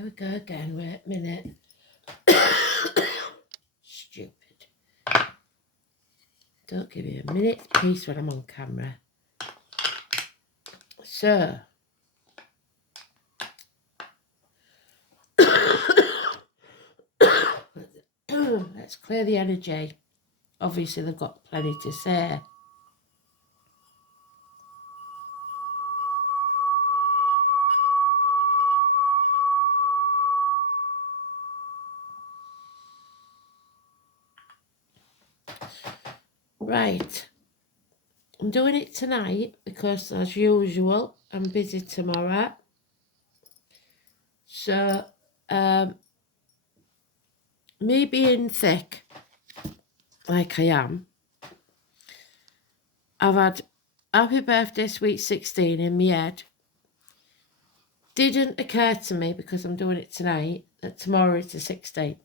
Here we go again. Wait a minute. Stupid. Don't give me a minute's peace when I'm on camera. So, let's clear the energy. Obviously, they've got plenty to say. Right. I'm doing it tonight because, as usual, I'm busy tomorrow. So, me being thick, like I am, I've had Happy Birthday Sweet 16 in my head. Didn't occur to me, because I'm doing it tonight, that tomorrow is the 16th.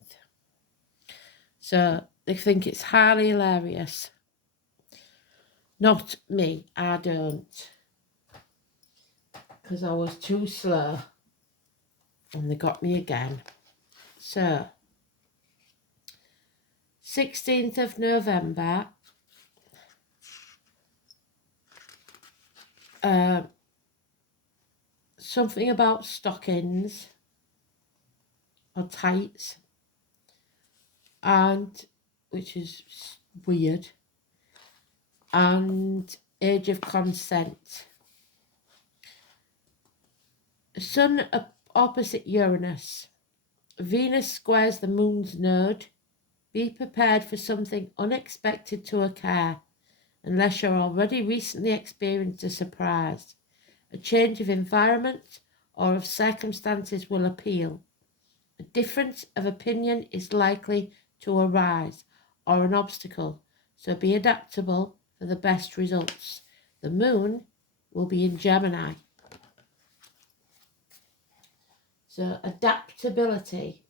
So, they think it's highly hilarious. Not me, I don't. Because I was too slow. And they got me again. So, 16th of November. Something about stockings. Or tights. And, which is weird. And age of consent. Sun opposite Uranus. Venus squares the moon's node. Be prepared for something unexpected to occur, unless you're already recently experienced a surprise. A change of environment or of circumstances will appeal. A difference of opinion is likely to arise, or an obstacle, so be adaptable for the best results. The moon will be in Gemini. So adaptability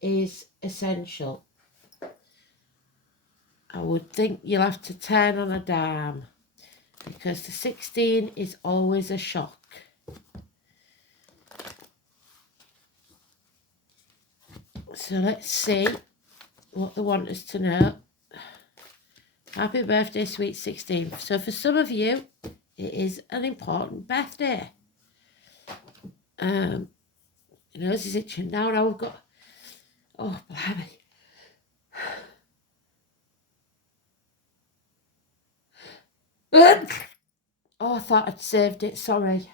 is essential. I would think you'll have to turn on a dime, because the 16 is always a shock. So let's see what they want us to know. Happy birthday, sweet 16. So for some of you, it is an important birthday. Your nose is itching now. Now we've got... Oh, blimey. Oh, I thought I'd saved it. Sorry.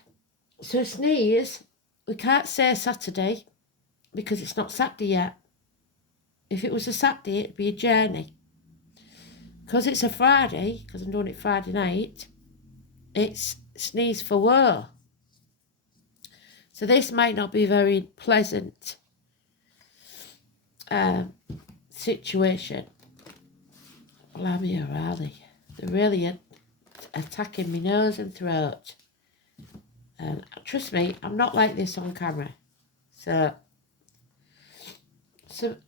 So sneeze. We can't say Saturday because it's not Saturday yet. If it was a Saturday, it'd be a journey. Because it's a Friday, because I'm doing it Friday night, it's sneeze for woe. So this might not be a very pleasant situation. Blimey, O'Reilly. They're really attacking my nose and throat. And trust me, I'm not like this on camera. So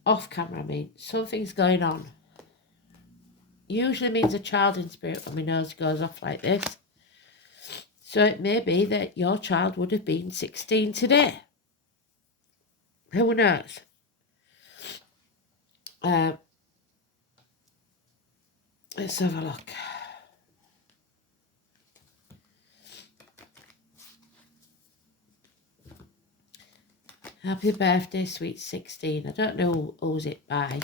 off camera, I mean, something's going on. Usually means a child in spirit when my nose goes off like this. So it may be that your child would have been 16 today. Who knows? Let's have a look. Happy birthday, sweet 16. I don't know who owes it by,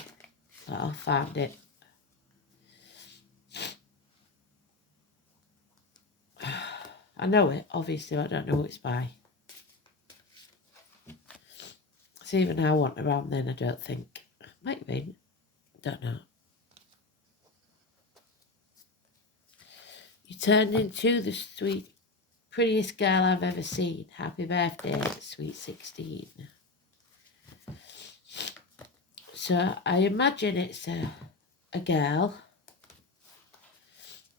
but I'll find it. I know it, obviously, I don't know who it's by. It's even I want around then, I don't think. Might have been. Don't know. You turned into the sweet, prettiest girl I've ever seen. Happy birthday, sweet 16. So I imagine it's a girl,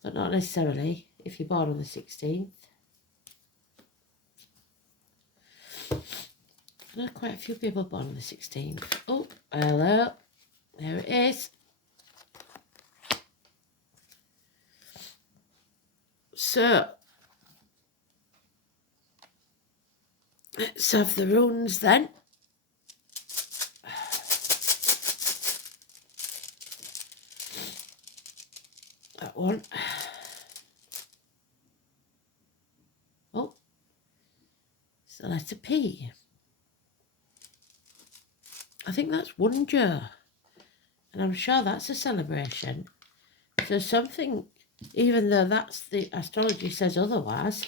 but not necessarily if you're born on the 16th. I know quite a few people born on the 16th. Oh, hello. There it is. So, let's have the runes then. That one. Oh, it's the letter P. I think that's wonder. And I'm sure that's a celebration. So something, even though that's the astrology says otherwise,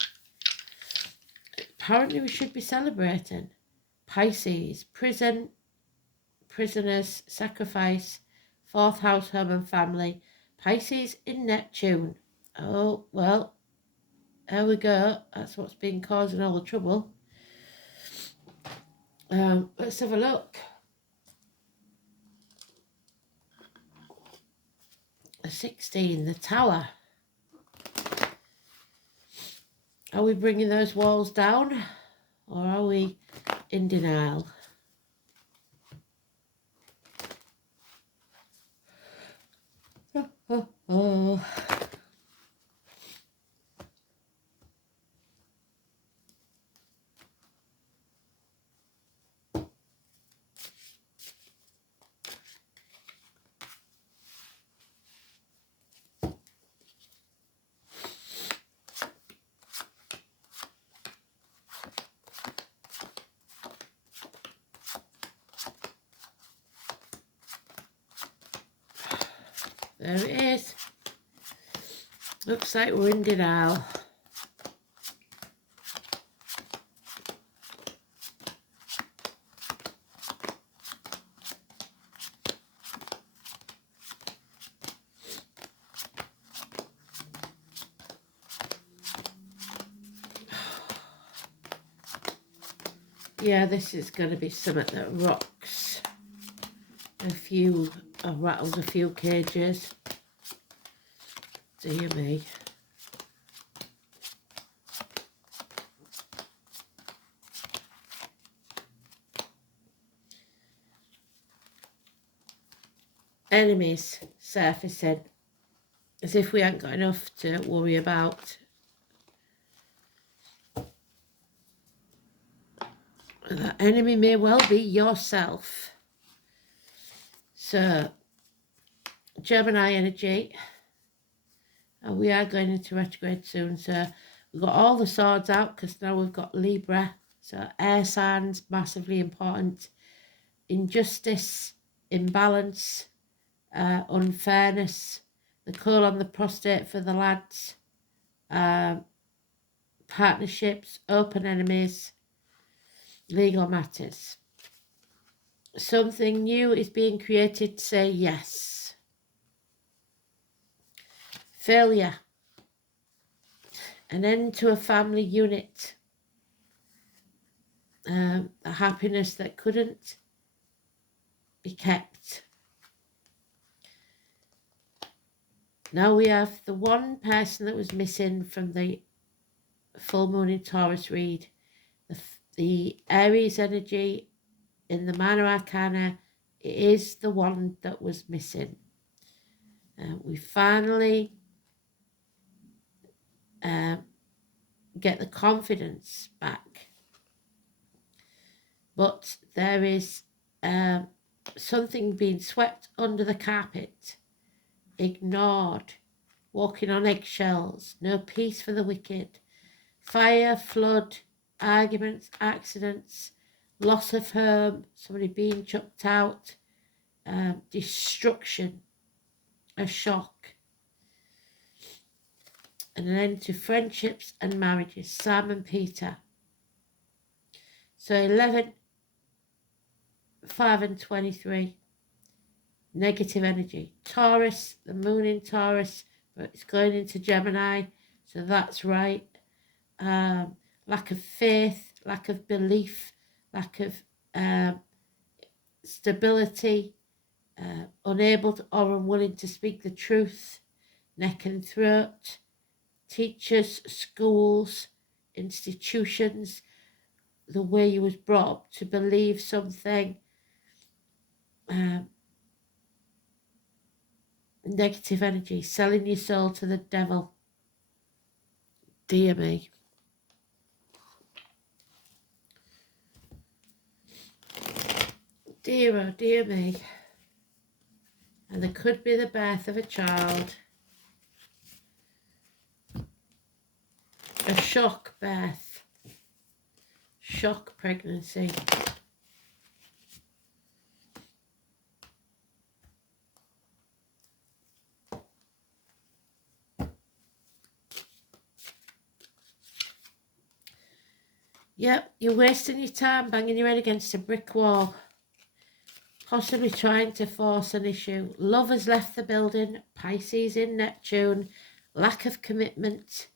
apparently we should be celebrating. Pisces, prison, prisoners, sacrifice, fourth house, home and family. Pisces in Neptune. Oh, well, there we go. That's what's been causing all the trouble. Let's have a look. The 16, the Tower. Are we bringing those walls down, or are we in denial? Oh. There it is. Looks like we're in denial. Yeah, this is going to be something that rocks a few, rattles a few cages. Dear me. Enemies surfacing, as if we ain't got enough to worry about. That enemy may well be yourself. So, Gemini energy, and we are going into retrograde soon. So, we've got all the swords out because now we've got Libra. So, air signs, massively important. Injustice, imbalance, unfairness, the colon, the prostate for the lads, partnerships, open enemies, legal matters. Something new is being created to say yes. Failure. An end to a family unit. A happiness that couldn't be kept. Now we have the one person that was missing from the full moon in Taurus read. The Aries energy in the Minor Arcana is the one that was missing. We finally get the confidence back. But there is something being swept under the carpet, ignored, walking on eggshells, no peace for the wicked, fire, flood, arguments, accidents, loss of home, somebody being chucked out, destruction, a shock, and an end to friendships and marriages. Sam and Peter. So 11, 5 and 23. Negative energy. Taurus, the moon in Taurus, but it's going into Gemini, so that's right. Lack of faith, lack of belief, lack of stability, unable to, or unwilling to speak the truth, neck and throat, teachers, schools, institutions, the way you was brought up to believe something, negative energy, selling your soul to the devil. Dear me. Dear, oh dear me. And there could be the birth of a child. A shock birth. Shock pregnancy. Yep, you're wasting your time banging your head against a brick wall. Possibly trying to force an issue. Love has left the building. Pisces in Neptune. Lack of commitment.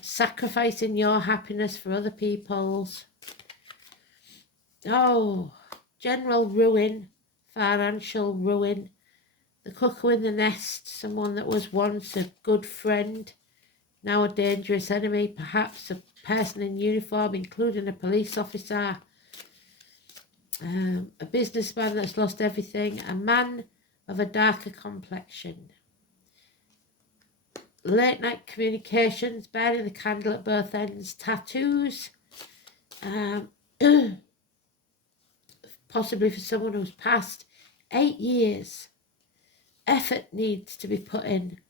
Sacrificing your happiness for other people's. Oh, general ruin. Financial ruin. The cuckoo in the nest. Someone that was once a good friend. Now a dangerous enemy. Perhaps a person in uniform, including a police officer. A businessman that's lost everything. A man of a darker complexion. Late night communications, burning the candle at both ends, tattoos, possibly for someone who's passed 8 years. Effort needs to be put in.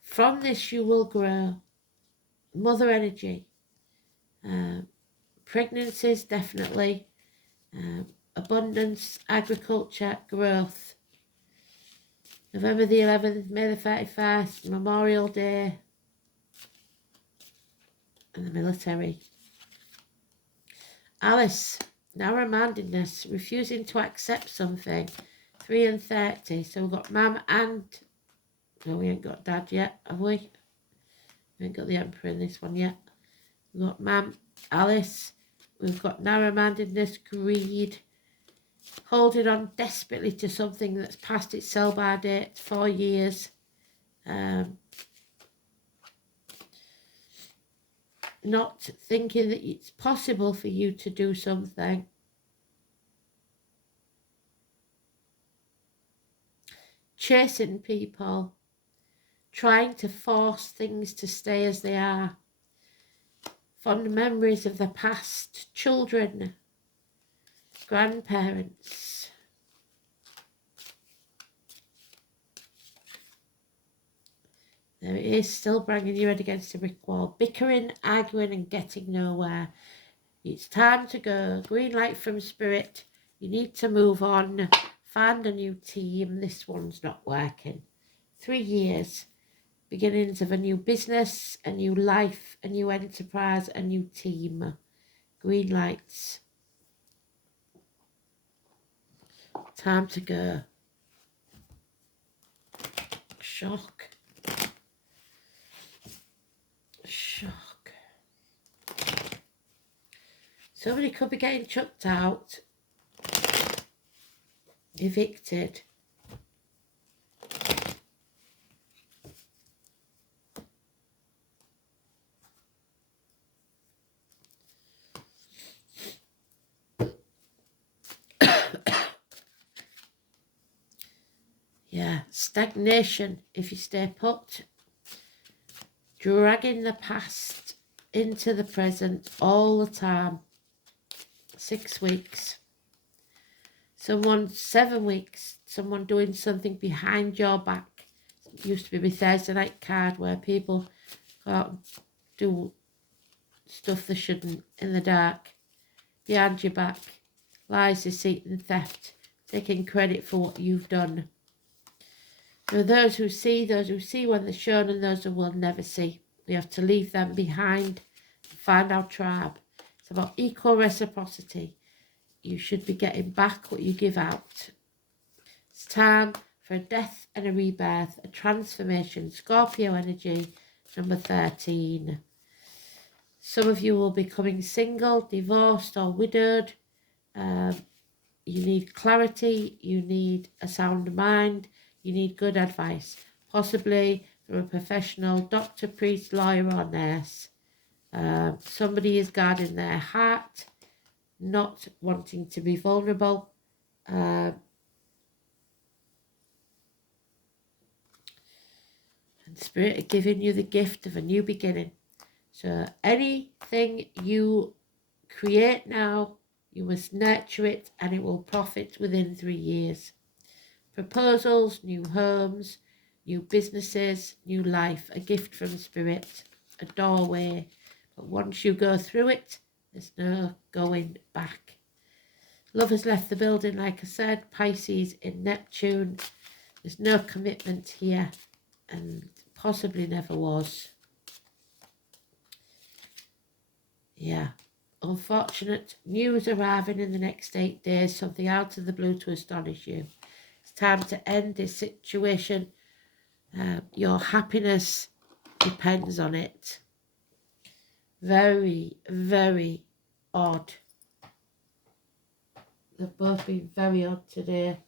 From this you will grow. Mother energy. Pregnancies, definitely. Abundance, agriculture, growth. November the 11th, May the 31st, Memorial Day, and the military. Alice, narrow-mindedness, refusing to accept something. 3 and 30. So we've got Mum and... No, we ain't got Dad yet, have we? We ain't got the Emperor in this one yet. We've got Mum, Alice. We've got narrow-mindedness, greed. Holding on desperately to something that's past its sell-by date, 4 years. Not thinking that it's possible for you to do something. Chasing people. Trying to force things to stay as they are. Fond memories of the past. Children. Grandparents. There it is, still banging your head against a brick wall. Bickering, arguing and getting nowhere. It's time to go. Green light from spirit. You need to move on. Find a new team. This one's not working. 3 years. Beginnings of a new business, a new life, a new enterprise, a new team. Green lights. Time to go. Shock. Shock. Somebody could be getting chucked out. Evicted. Yeah, stagnation if you stay put. Dragging the past into the present all the time. 6 weeks. 7 weeks. Someone doing something behind your back. It used to be my Thursday night card where people go out and do stuff they shouldn't in the dark. Behind your back. Lies, deceit and theft. Taking credit for what you've done. There are those who see when they're shown, and those who will never see. We have to leave them behind and find our tribe. It's about equal reciprocity. You should be getting back what you give out. It's time for a death and a rebirth, a transformation. Scorpio energy, number 13. Some of you will be becoming single, divorced or widowed. You need clarity. You need a sound mind. You need good advice, possibly from a professional doctor, priest, lawyer or nurse. Somebody is guarding their heart, not wanting to be vulnerable. And Spirit are giving you the gift of a new beginning. So anything you create now, you must nurture it and it will profit within 3 years. Proposals, new homes, new businesses, new life, a gift from Spirit. a doorway, but once you go through it, there's no going back. Love has left the building, like I said. Pisces in Neptune. There's no commitment here, and possibly never was. Yeah. Unfortunate news arriving in the next 8 days, something out of the blue to astonish you. It's time to end this situation. Your happiness depends on it. Very, very odd. They've both been very odd today.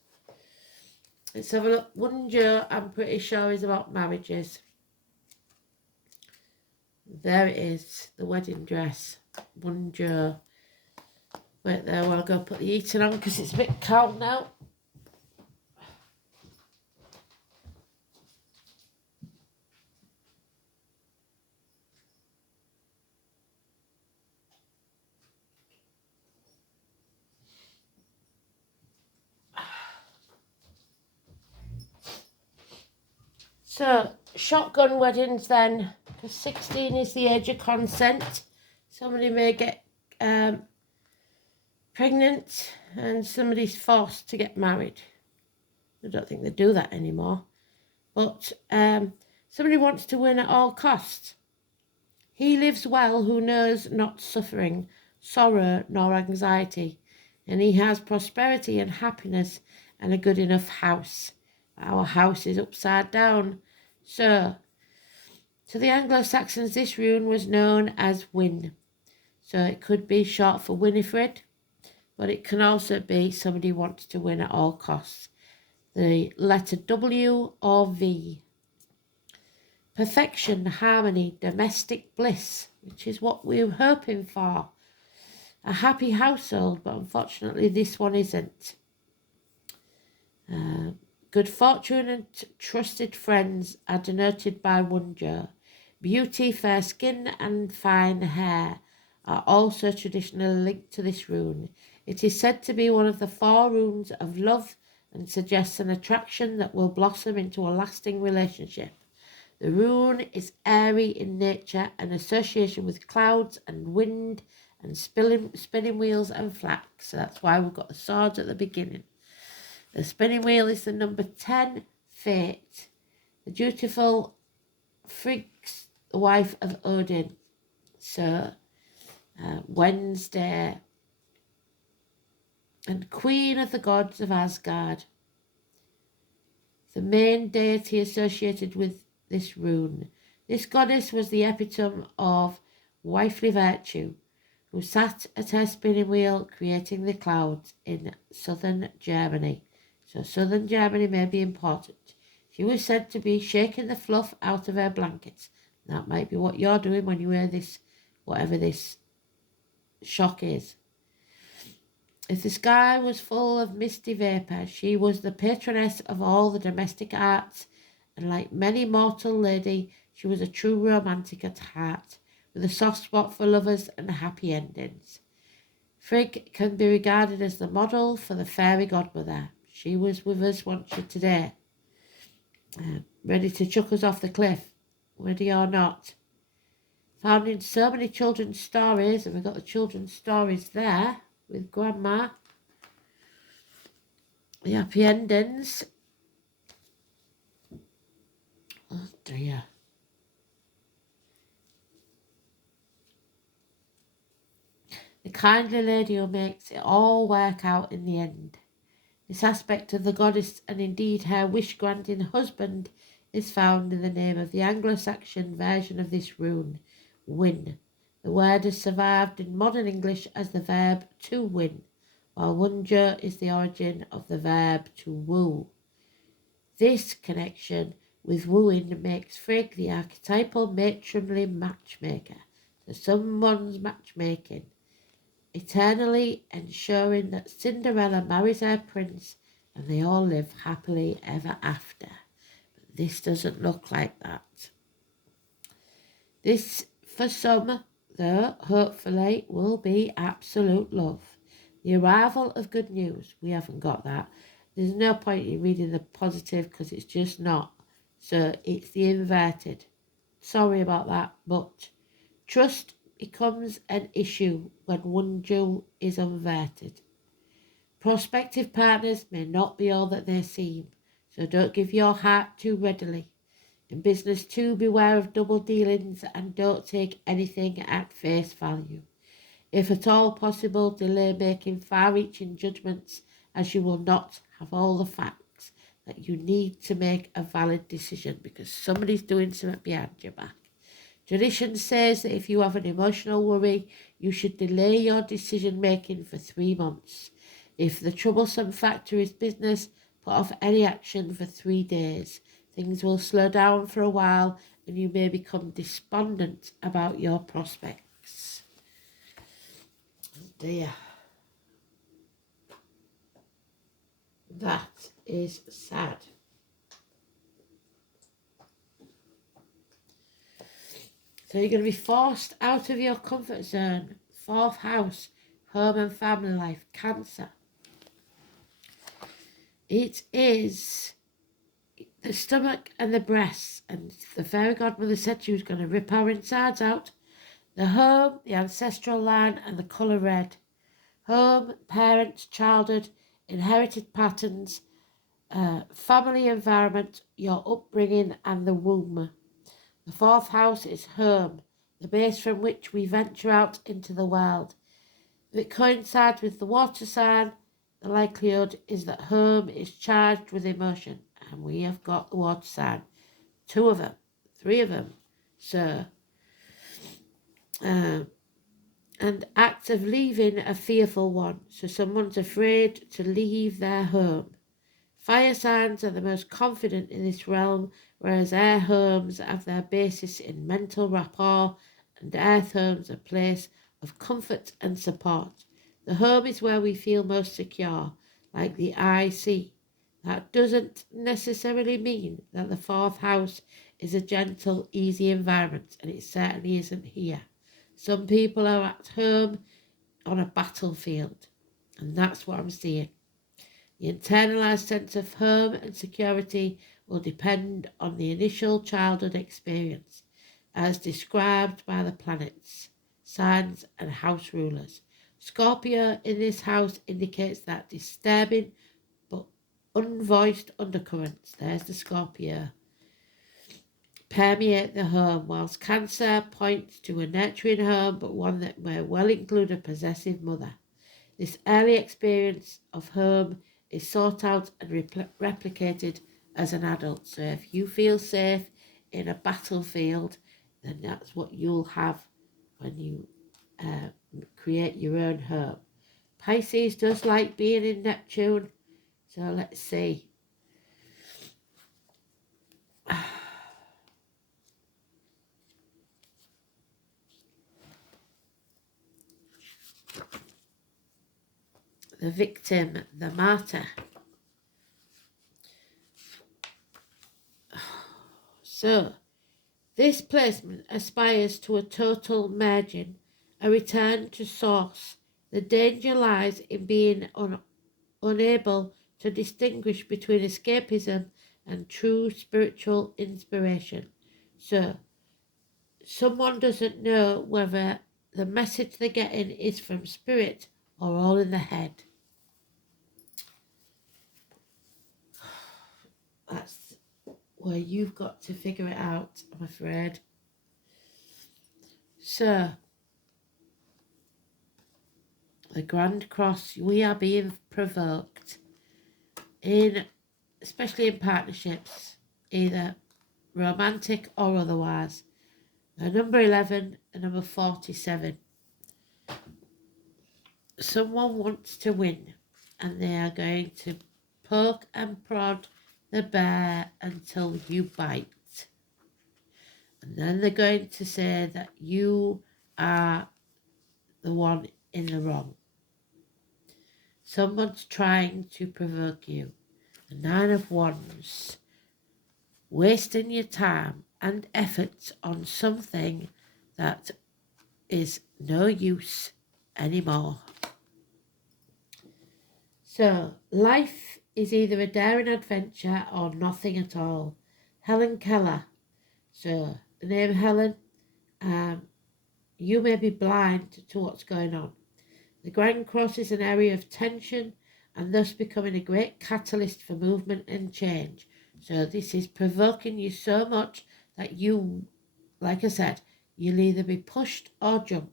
Let's have a look. Wunjo, I'm pretty sure, is about marriages. There it is, the wedding dress. Wunjo. Wait there while I go put the heating on because it's a bit cold now. So, shotgun weddings then, because 16 is the age of consent. Somebody may get pregnant and somebody's forced to get married. I don't think they do that anymore. But somebody wants to win at all costs. He lives well who knows not suffering, sorrow, nor anxiety, and he has prosperity and happiness and a good enough house. Our house is upside down. So, to the Anglo-Saxons, this rune was known as Win. So it could be short for Winifred, but it can also be somebody wants to win at all costs. The letter W or V. Perfection, harmony, domestic bliss, which is what we're hoping for. A happy household, but unfortunately this one isn't. Good fortune and trusted friends are denoted by Wunjo. Beauty, fair skin and fine hair are also traditionally linked to this rune. It is said to be one of the 4 runes of love and suggests an attraction that will blossom into a lasting relationship. The rune is airy in nature and association with clouds and wind and spinning wheels and flax. So that's why we've got the swords at the beginning. The spinning wheel is the number 10, fate. The dutiful Frigg's the wife of Odin. So, Wednesday. And queen of the gods of Asgard. The main deity associated with this rune. This goddess was the epitome of wifely virtue, who sat at her spinning wheel creating the clouds in southern Germany. So southern Germany may be important. She was said to be shaking the fluff out of her blankets. That might be what you're doing when you wear this, whatever this shock is. If the sky was full of misty vapour, she was the patroness of all the domestic arts, and like many mortal lady, she was a true romantic at heart, with a soft spot for lovers and happy endings. Frigg can be regarded as the model for the fairy godmother. She was with us once today, ready to chuck us off the cliff, ready or not. Found in so many children's stories, and we've got the children's stories there with Grandma. The happy endings. Oh dear. The kindly lady who makes it all work out in the end. This aspect of the goddess, and indeed her wish-granting husband, is found in the name of the Anglo-Saxon version of this rune, win. The word has survived in modern English as the verb to win, while wunjo is the origin of the verb to woo. This connection with wooing makes Frigg the archetypal matronly matchmaker, so someone's matchmaking, eternally ensuring that Cinderella marries her prince and they all live happily ever after. But this doesn't look like that. This, for some, though, hopefully, will be absolute love. The arrival of good news. We haven't got that. There's no point in reading the positive because it's just not. So it's the inverted. Sorry about that, but trust becomes an issue when one jewel is inverted. Prospective partners may not be all that they seem, so don't give your heart too readily. In business too, beware of double dealings and don't take anything at face value. If at all possible, delay making far-reaching judgments, as you will not have all the facts that you need to make a valid decision because somebody's doing something behind your back. Tradition says that if you have an emotional worry, you should delay your decision making for 3 months. If the troublesome factor is business, put off any action for 3 days. Things will slow down for a while and you may become despondent about your prospects. Oh dear. That is sad. So you're going to be forced out of your comfort zone. 4th house, home and family life, Cancer. It is the stomach and the breasts, and the fairy godmother said she was going to rip our insides out. The home, the ancestral line, and the colour red. Home, parents, childhood, inherited patterns, family environment, your upbringing, and the womb. The 4th house is home, the base from which we venture out into the world. If it coincides with the water sign, the likelihood is that home is charged with emotion, and we have got the water sign. 2 of them, 3 of them. So, and acts of leaving a fearful one. So someone's afraid to leave their home. Fire signs are the most confident in this realm, whereas air homes have their basis in mental rapport, and earth homes a place of comfort and support. The home is where we feel most secure, like the eye see. That doesn't necessarily mean that the 4th house is a gentle, easy environment, and it certainly isn't here. Some people are at home on a battlefield, and that's what I'm seeing. The internalized sense of home and security will depend on the initial childhood experience, as described by the planets, signs, and house rulers. Scorpio in this house indicates that disturbing but unvoiced undercurrents, there's the Scorpio, permeate the home, whilst Cancer points to a nurturing home, but one that may well include a possessive mother. This early experience of home is sought out and replicated as an adult. So if you feel safe in a battlefield, then that's what you'll have when you create your own home. Pisces does like being in Neptune. So let's see. The victim, the martyr. So, this placement aspires to a total merging, a return to source. The danger lies in being unable to distinguish between escapism and true spiritual inspiration. So, someone doesn't know whether the message they're getting is from spirit or all in the head. That's where you've got to figure it out, I'm afraid. So, the Grand Cross, we are being provoked, especially in partnerships, either romantic or otherwise. The number 11 and number 47. Someone wants to win, and they are going to poke and prod the bear until you bite. And then they're going to say that you are the one in the wrong. Someone's trying to provoke you. The 9 of Wands. Wasting your time and efforts on something that is no use anymore. So, life is either a daring adventure or nothing at all. Helen Keller. So, name Helen, you may be blind to what's going on. The Grand Cross is an area of tension and thus becoming a great catalyst for movement and change. So this is provoking you so much that you, like I said, you'll either be pushed or jump.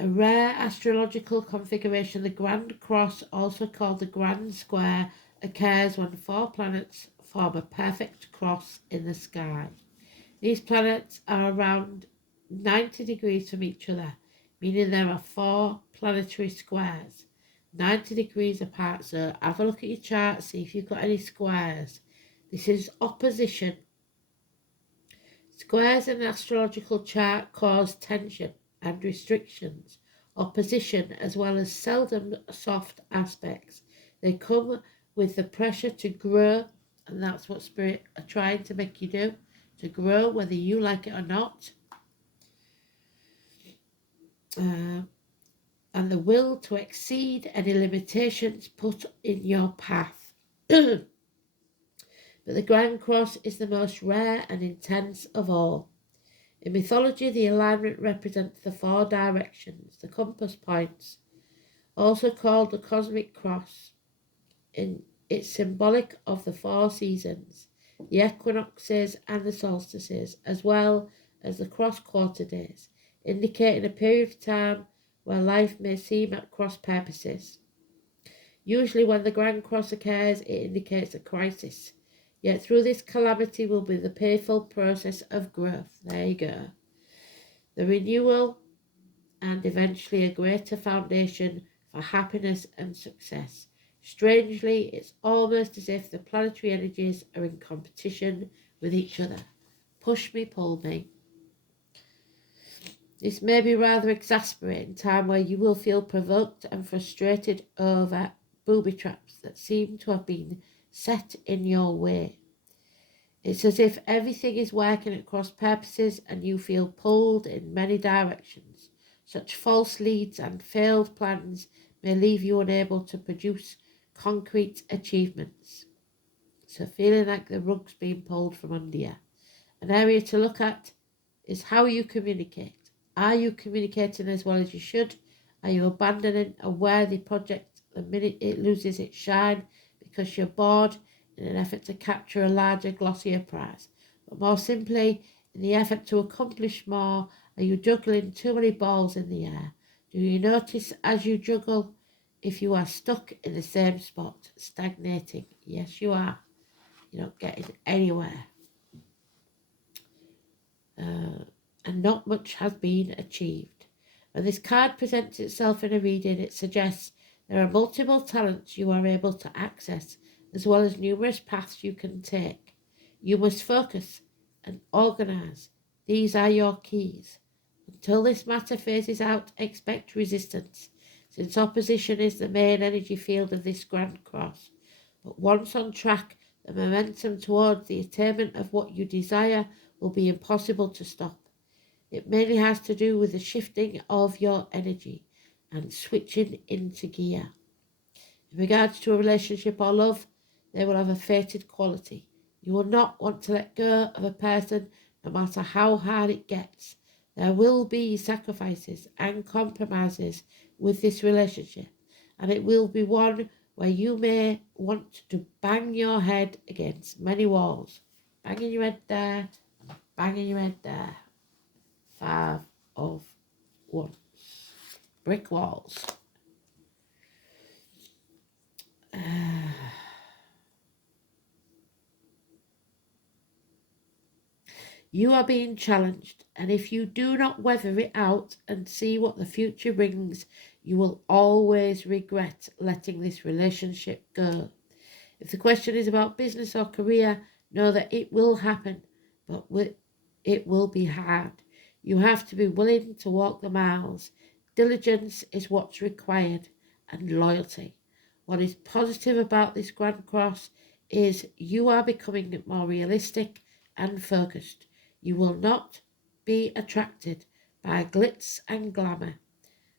A rare astrological configuration, the Grand Cross, also called the Grand Square, occurs when 4 planets form a perfect cross in the sky. These planets are around 90 degrees from each other, meaning there are 4 planetary squares, 90 degrees apart. So have a look at your chart, see if you've got any squares. This is opposition. Squares in an astrological chart cause tension and restrictions, opposition, as well as seldom soft aspects. They come with the pressure to grow, and that's what Spirit are trying to make you do, to grow whether you like it or not. And the will to exceed any limitations put in your path. But the Grand Cross is the most rare and intense of all. In mythology, the alignment represents the 4 directions, the compass points, also called the cosmic cross. It's symbolic of the 4 seasons, the equinoxes and the solstices, as well as the cross-quarter days, indicating a period of time where life may seem at cross purposes. Usually when the Grand Cross occurs, it indicates a crisis. Yet through this calamity will be the painful process of growth. There you go. The renewal and eventually a greater foundation for happiness and success. Strangely, it's almost as if the planetary energies are in competition with each other. Push me, pull me. This may be rather exasperating time where you will feel provoked and frustrated over booby traps that seem to have been set in your way. It's as if everything is working at cross purposes and you feel pulled in many directions. Such false leads and failed plans may leave you unable to produce concrete achievements. So feeling like the rug's being pulled from under you. An area to look at is how you communicate. Are you communicating as well as you should? Are you abandoning a worthy project the minute it loses its shine because you're bored in an effort to capture a larger, glossier prize? But more simply, in the effort to accomplish more, are you juggling too many balls in the air? Do you notice as you juggle if you are stuck in the same spot, stagnating? Yes, you are. You're not getting anywhere. And not much has been achieved. When this card presents itself in a reading, it suggests there are multiple talents you are able to access, as well as numerous paths you can take. You must focus and organise. These are your keys. Until this matter phases out, expect resistance, since opposition is the main energy field of this Grand Cross. But once on track, the momentum towards the attainment of what you desire will be impossible to stop. It mainly has to do with the shifting of your energy and switching into gear. In regards to a relationship or love, they will have a fated quality. You will not want to let go of a person no matter how hard it gets. There will be sacrifices and compromises with this relationship, and it will be one where you may want to bang your head against many walls. Banging your head there, banging your head there. 5 of Wands. Brick walls. You are being challenged, and if you do not weather it out and see what the future brings, you will always regret letting this relationship go. If the question is about business or career, know that it will happen, but it will be hard. You have to be willing to walk the miles. Diligence is what's required, and loyalty. What is positive about this Grand Cross is you are becoming more realistic and focused. You will not be attracted by glitz and glamour,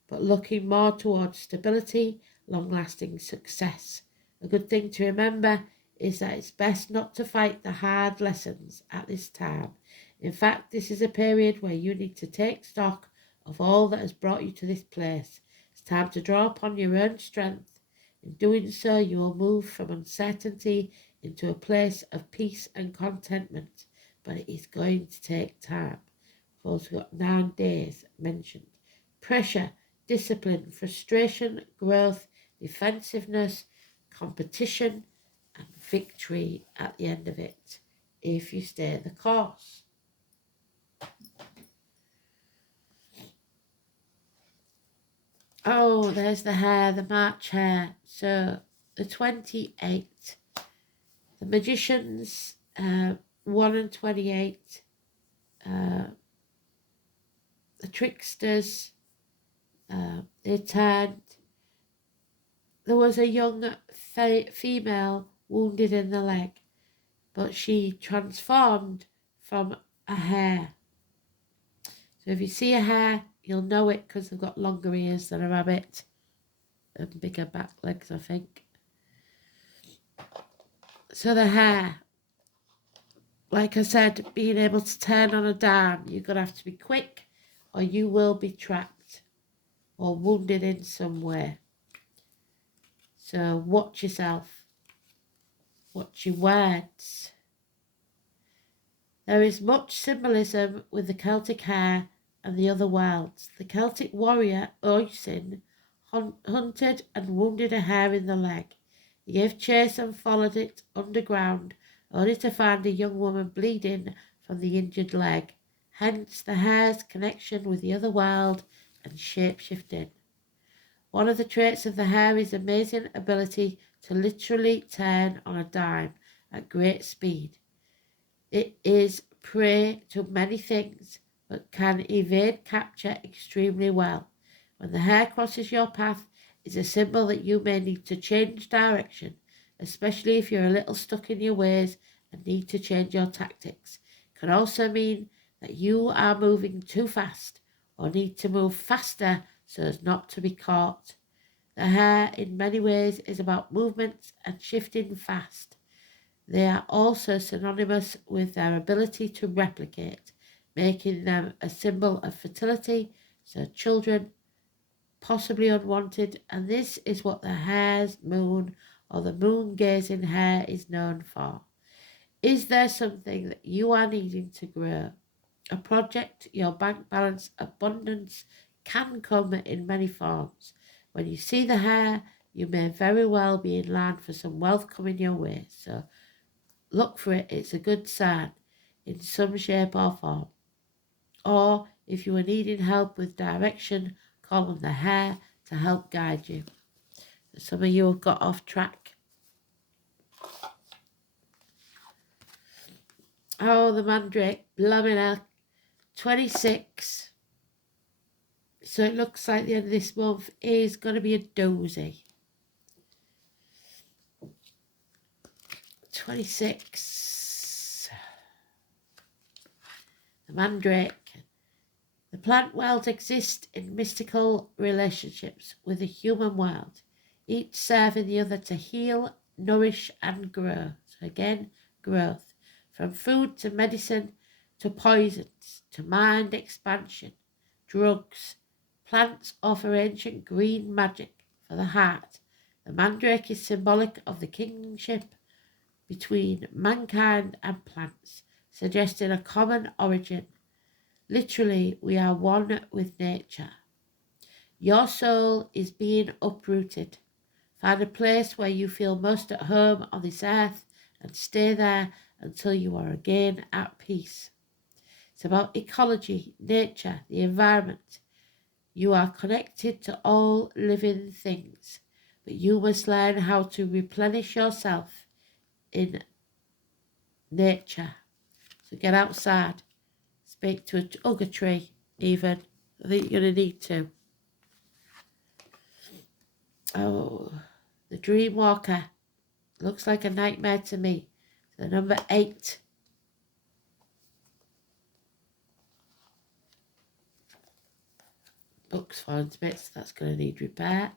but looking more towards stability, long-lasting success. A good thing to remember is that it's best not to fight the hard lessons at this time. In fact, this is a period where you need to take stock of all that has brought you to this place. It's time to draw upon your own strength. In doing so, you will move from uncertainty into a place of peace and contentment, but it is going to take time. Of course, we've got 9 days mentioned. Pressure, discipline, frustration, growth, defensiveness, competition, and victory at the end of it, if you stay the course. Oh, there's the hare, the March hare. So the 28, the magicians, 1 and 28, the tricksters, they turned. There was a young female wounded in the leg, but she transformed from a hare. So if you see a hare, you'll know it because they've got longer ears than a rabbit and bigger back legs, I think. So the hare, like I said, being able to turn on a dime, you're going to have to be quick or you will be trapped or wounded in some way. So watch yourself. Watch your words. There is much symbolism with the Celtic hare and the other worlds. The Celtic warrior Oisin hunted and wounded a hare in the leg. He gave chase and followed it underground, only to find a young woman bleeding from the injured leg. Hence the hare's connection with the other world and shape-shifting. One of the traits of the hare is amazing ability to literally turn on a dime at great speed. It is prey to many things, but can evade capture extremely well. When the hare crosses your path, it's a symbol that you may need to change direction, especially if you're a little stuck in your ways and need to change your tactics. It can also mean that you are moving too fast or need to move faster so as not to be caught. The hare in many ways is about movements and shifting fast. They are also synonymous with their ability to replicate, making them a symbol of fertility, so children, possibly unwanted, and this is what the hare's moon or the moon-gazing hare is known for. Is there something that you are needing to grow? A project, your bank balance, abundance can come in many forms. When you see the hare, you may very well be in line for some wealth coming your way, so look for it. It's a good sign in some shape or form. Or if you are needing help with direction, call on the hare to help guide you. Some of you have got off track. Oh, the mandrake, blooming hell. 26. So it looks like the end of this month is going to be a doozy. 26. The mandrake. The plant world exists in mystical relationships with the human world, each serving the other to heal, nourish and grow. So again, growth. From food to medicine to poisons to mind expansion, drugs. Plants offer ancient green magic for the heart. The mandrake is symbolic of the kinship between mankind and plants, suggesting a common origin. Literally, we are one with nature. Your soul is being uprooted. Find a place where you feel most at home on this earth and stay there until you are again at peace. It's about ecology, nature, the environment. You are connected to all living things, but you must learn how to replenish yourself in nature. So get outside, speak to hug a tree even. I think you're going to need to. Oh, the dream walker. Looks like a nightmare to me. So number 8. Book's fallen to bits. That's going to need repair.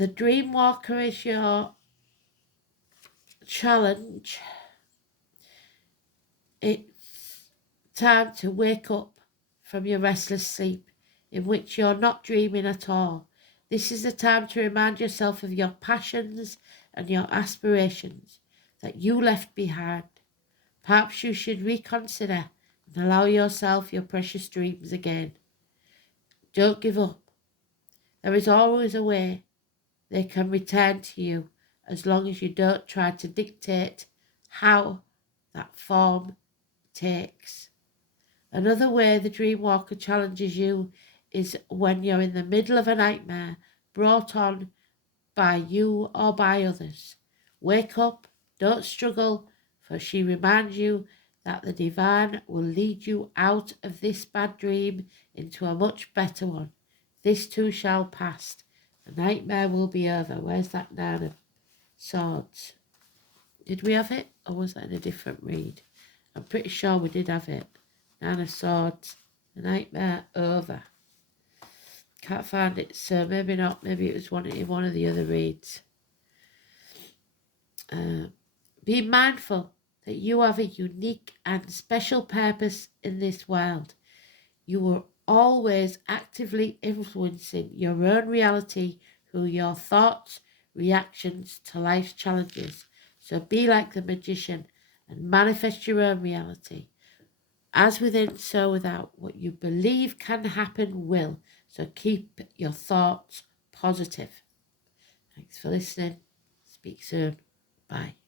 The dream walker is your challenge. It's time to wake up from your restless sleep in which you're not dreaming at all. This is the time to remind yourself of your passions and your aspirations that you left behind. Perhaps you should reconsider and allow yourself your precious dreams again. Don't give up. There is always a way they can return to you as long as you don't try to dictate how that form takes. Another way the dream walker challenges you is when you're in the middle of a nightmare brought on by you or by others. Wake up, don't struggle, for she reminds you that the divine will lead you out of this bad dream into a much better one. This too shall pass. The nightmare will be over. Where's that Nine of Swords? Did we have it, or was that in a different read? I'm pretty sure we did have it. Nine of Swords, the nightmare over. Can't find it, so maybe not. Maybe it was in one of the other reads. Be mindful that you have a unique and special purpose in this world. You are always actively influencing your own reality through your thoughts, reactions to life's challenges. So be like the magician and manifest your own reality. As within, so without. What you believe can happen will. So keep your thoughts positive. Thanks for listening. Speak soon. Bye.